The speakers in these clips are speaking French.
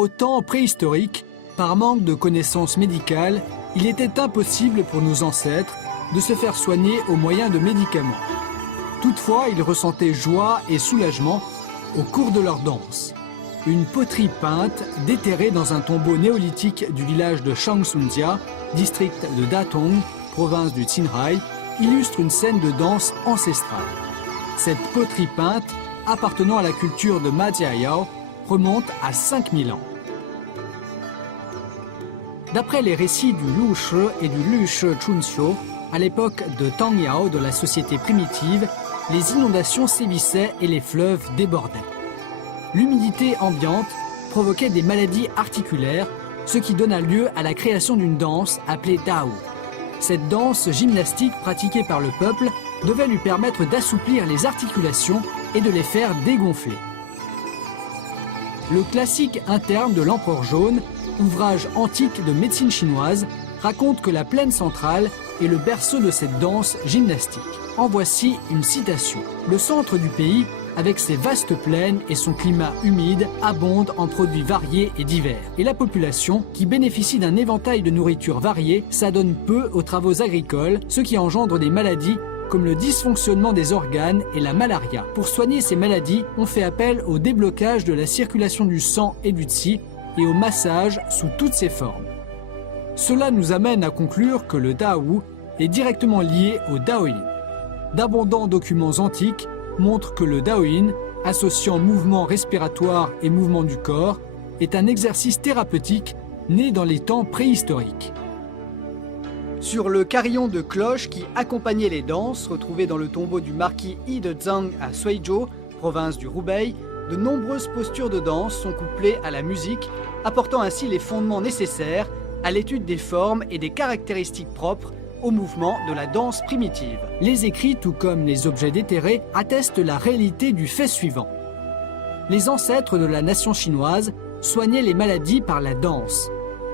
Au temps préhistorique, par manque de connaissances médicales, il était impossible pour nos ancêtres de se faire soigner au moyen de médicaments. Toutefois, ils ressentaient joie et soulagement au cours de leur danse. Une poterie peinte, déterrée dans un tombeau néolithique du village de Shangsunjia, district de Datong, province du Qinghai, illustre une scène de danse ancestrale. Cette poterie peinte, appartenant à la culture de Ma Jiayao, remonte à 5000 ans. D'après les récits du Lu Shi et du Lu Shi Chunqiu, à l'époque de Tang Yao de la société primitive, les inondations sévissaient et les fleuves débordaient. L'humidité ambiante provoquait des maladies articulaires, ce qui donna lieu à la création d'une danse appelée Dao. Cette danse gymnastique pratiquée par le peuple devait lui permettre d'assouplir les articulations et de les faire dégonfler. Le classique interne de l'Empereur jaune, ouvrage antique de médecine chinoise, raconte que la plaine centrale est le berceau de cette danse gymnastique. En voici une citation. Le centre du pays, avec ses vastes plaines et son climat humide, abonde en produits variés et divers. Et la population, qui bénéficie d'un éventail de nourriture variée, s'adonne peu aux travaux agricoles, ce qui engendre des maladies comme le dysfonctionnement des organes et la malaria. Pour soigner ces maladies, on fait appel au déblocage de la circulation du sang et du qi et au massage sous toutes ses formes. Cela nous amène à conclure que le Dao est directement lié au Daoyin. D'abondants documents antiques montrent que le Daoyin, associant mouvement respiratoire et mouvement du corps, est un exercice thérapeutique né dans les temps préhistoriques. Sur le carillon de cloche qui accompagnait les danses, retrouvé dans le tombeau du marquis Yi de Zhang à Suizhou, province du Hubei, de nombreuses postures de danse sont couplées à la musique, apportant ainsi les fondements nécessaires à l'étude des formes et des caractéristiques propres au mouvement de la danse primitive. Les écrits, tout comme les objets déterrés, attestent la réalité du fait suivant. Les ancêtres de la nation chinoise soignaient les maladies par la danse.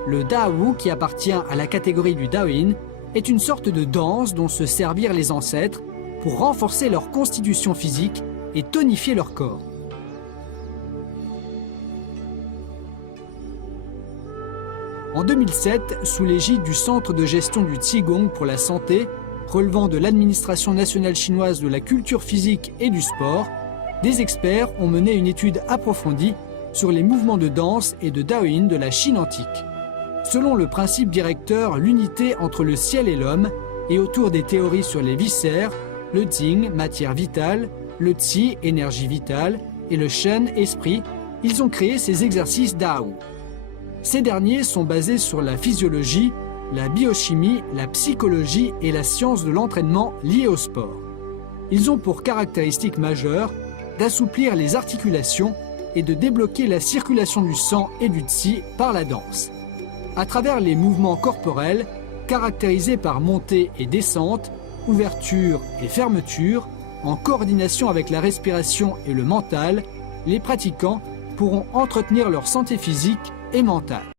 Le Dao, qui appartient à la catégorie du Daoyin, est une sorte de danse dont se servirent les ancêtres pour renforcer leur constitution physique et tonifier leur corps. En 2007, sous l'égide du Centre de gestion du Qigong pour la santé, relevant de l'Administration nationale chinoise de la culture physique et du sport, des experts ont mené une étude approfondie sur les mouvements de danse et de Daoyin de la Chine antique. Selon le principe directeur, l'unité entre le ciel et l'homme, et autour des théories sur les viscères, le Jing, matière vitale, le Qi, énergie vitale, et le Shen, esprit, ils ont créé ces exercices Dao. Ces derniers sont basés sur la physiologie, la biochimie, la psychologie et la science de l'entraînement liée au sport. Ils ont pour caractéristique majeure d'assouplir les articulations et de débloquer la circulation du sang et du qi par la danse. À travers les mouvements corporels, caractérisés par montée et descente, ouverture et fermeture, en coordination avec la respiration et le mental, les pratiquants pourront entretenir leur santé physique et mentale.